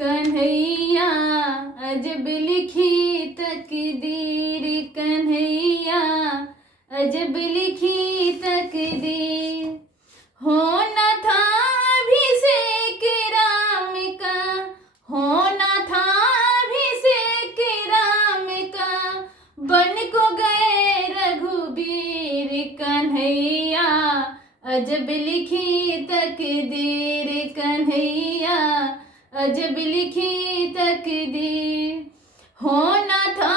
कन्हैया अजब लिखी तकदीर, कन्हैया अजब लिखी तकदीर। होना था अभिषेक राम का, होना था अभिषेक राम का, बन को गए रघुबीर। कन्हैया अजब लिखी तकदीर, कन्हैया अजब लिखी तकदीर। होना था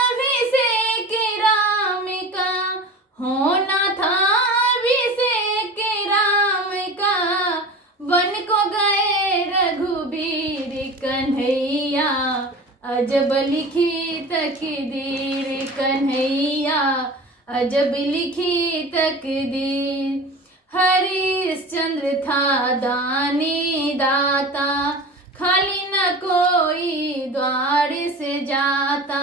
अभिषेक राम का, होना था अभिषेक राम का, बन को गए रघुबीर। कन्हैया अजब लिखी तकदीर, कन्हैया अजब लिखी तकदीर। हरिश्चंद्र था दानी दाता, खाली न कोई द्वार से जाता।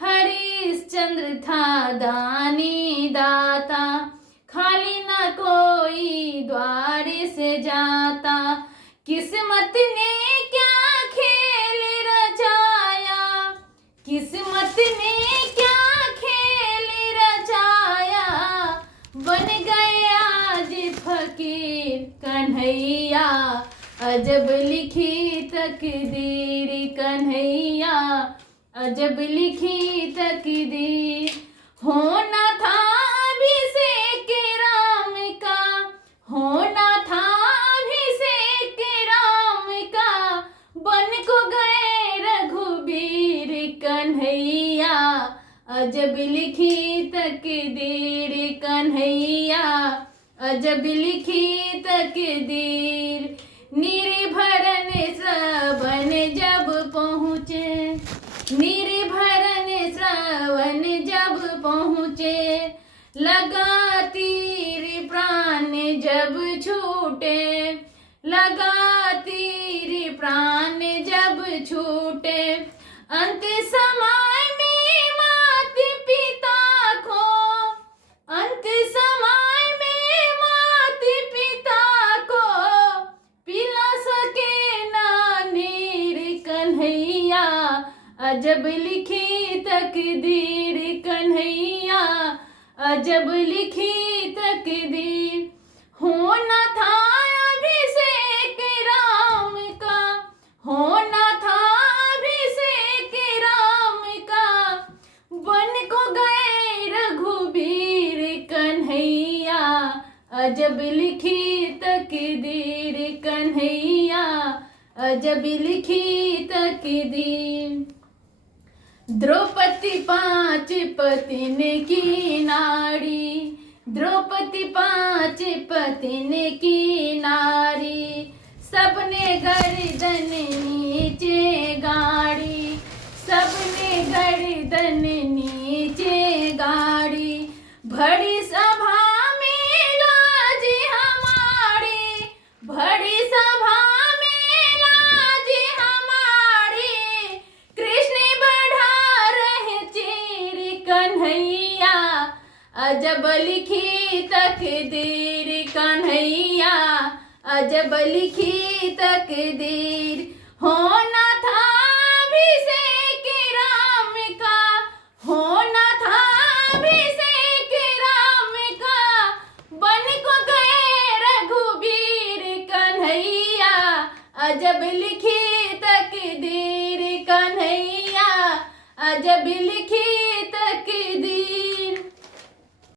हरिश्चंद्र था दानी दाता, खाली न कोई द्वार से जाता। किस्मत ने क्या खेल रचाया, किस्मत ने क्या खेल रचाया, बन गए आज फकीर। कन्हैया अजब लिखी तकदीर, कन्हैया अजब लिखी तकदीर। होना था अभिषेक राम का, होना था अभिषेक राम का, बन को गए रघुबीर। कन्हैया अजब लिखी तकदीर, कन्हैया अजब लिखी तकदीर। निर्भरन श्रवण जब पहुँचे, निर्भरन श्रवण जब पहुँचे, लगा तीर प्राण जब छूटे, लगा तीर प्राण जब छूटे। अंत समय में मात पिता को, अंत समय में मात पिता को, पिला सके ना नीर। कन्हैया अजब लिखी तकदीर, कन्हैया अजब लिखी तकदीर। होना था अभिषेक राम का, होना था अभिषेक राम का, बन को गए रघुबीर। कन्हैया अजब लिखी तकदीर, कन्हैया अजब लिखी तकदीर। द्रौपदी 5 पतिन की नारी, द्रौपदी 5 पतिन की नारी, सबने गर्दन नीचे गाड़ी, सबने गर्दन नीचे गाड़ी। बड़ी सभा में लाज हमारी, बड़ी सभा में लाज हमारी, कृष्ण बढ़ा रहे चीर। कन्हैया अजब लिखी तकदीर, कन्हैया अजब लिखी तकदीर। होना था अभिषेक राम का, होना था अभिषेक राम का, बन को गए रघुबीर। कन्हैया अजब लिखी तकदीर, कन्हैया अजब लिखी